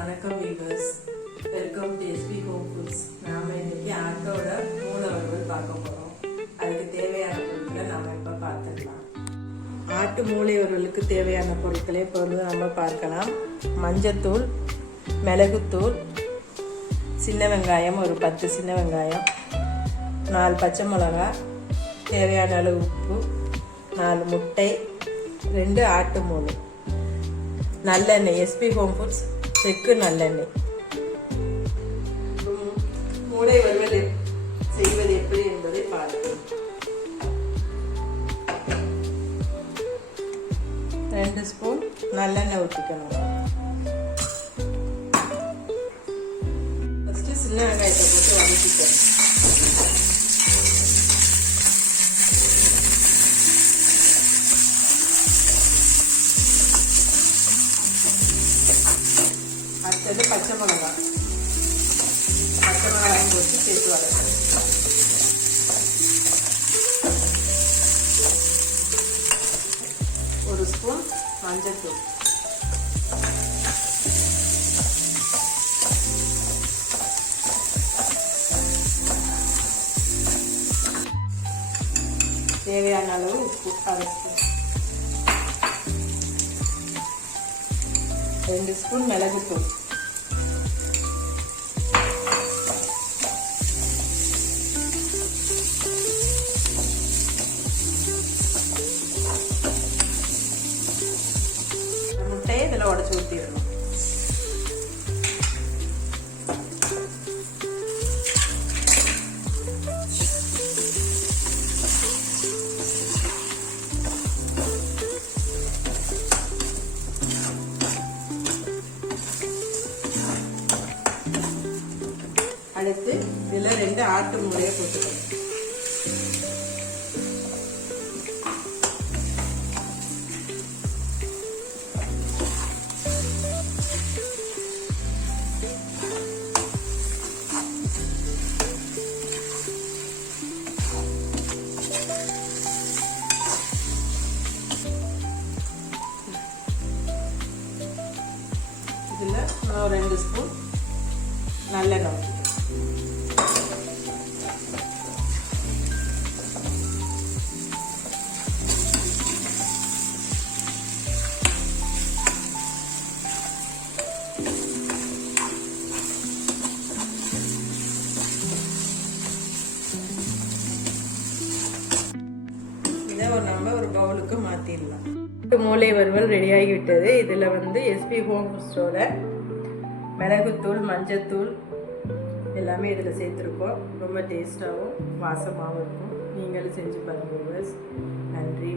வணக்கம் viewers, welcome to SP home foods. நாம் இன்னைக்கு ஆட்டோட மூளை வறுவல் பார்க்க போகிறோம். அதுக்கு தேவையான பொருட்களை நம்ம இப்போ பார்த்துக்கலாம். ஆட்டு மூளை வறுவலுக்கு தேவையான பொருட்களை இப்போ நம்ம பார்க்கலாம். மஞ்சத்தூள், மிளகுத்தூள், சின்ன வெங்காயம் ஒரு 10 சின்ன வெங்காயம், 4 பச்சை மிளகா, தேவையான அளவு உப்பு, 4 முட்டை, 2 ஆட்டு மூளை, நல்லெண்ணெய், எஸ்பி ஹோம் ஃபுட்ஸ் செக்கு நல்லெண்ணெய். மூளை வறுவல் செய்வது எப்படி என்பதை பார்க்கலாம். 2 ஸ்பூன் நல்லெண்ணெய் ஊற்றிக்கணும். ஃபர்ஸ்ட் சின்ன வெங்காயத்தை போட்டு வதக்கிக்கணும். அடுத்தது பச்சை மிளகாய் போட்டு சேர்த்து வளர்க்கணும். ஒரு ஸ்பூன் மஞ்சத்தூள், தேவையான அளவு உப்பு, 1/2 ஸ்பூன், 2 ஸ்பூன் மிளகுத்தூள், முட்டையை இதில் உடச்சி ஊற்றிடணும். அடுத்து இதில் 2 ஆட்டு மூளையை போட்டுக்கணும். இதில் 2 ஸ்பூன் நல்லெண்ணெய், நம்ம ஒரு பவுலுக்கு மாற்றிடலாம். மூளை வறுவல் ரெடி ஆகிவிட்டது. இதில் எஸ்பி ஹோம் ஃபுட்ஸோட மிளகுத்தூள், மஞ்சத்தூள் எல்லாமே இதில் சேர்த்துருக்கோம். ரொம்ப டேஸ்ட்டாகவும் வாசமாகவும் இருக்கும். நீங்களும் செஞ்சு பாருங்கள். நன்றி.